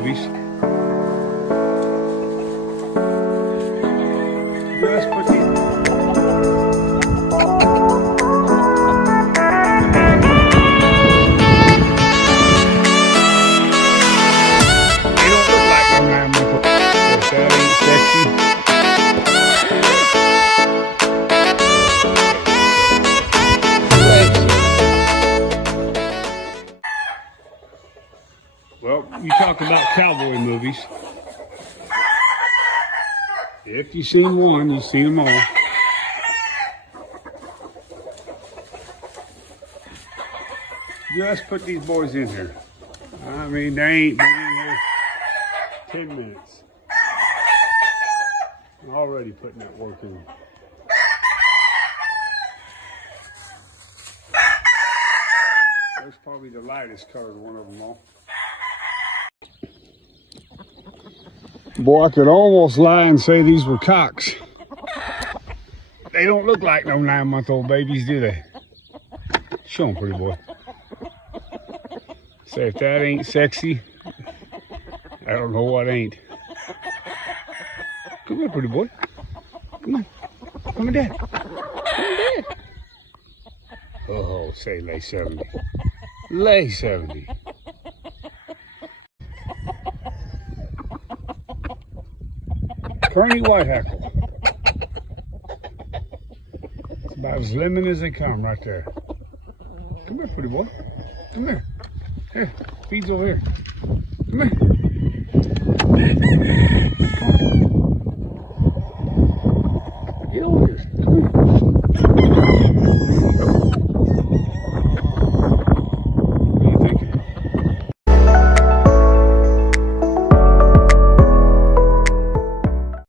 movies. Just put these. They don't look like no 9-month-old. That ain't sexy. Well, you talk about cowboy movies. If you've seen one, you've seen them all. Just put these boys in here. I mean, they ain't been in here 10 minutes. Already putting that work in. There's probably the lightest colored one of them all. Boy, I could almost lie and say these were cocks. They don't look like no 9-month-old babies, do they? Show them, pretty boy. Say, if that ain't sexy, I don't know what ain't. Come here, pretty boy. Come on. Come on, Dad. Come on, Dad. Oh, say lay 70. Lay 70. Kearny white hackle. It's about as lemon as they come right there. Come here, pretty boy. Come here. Here, feed's over here. Come here. Come on.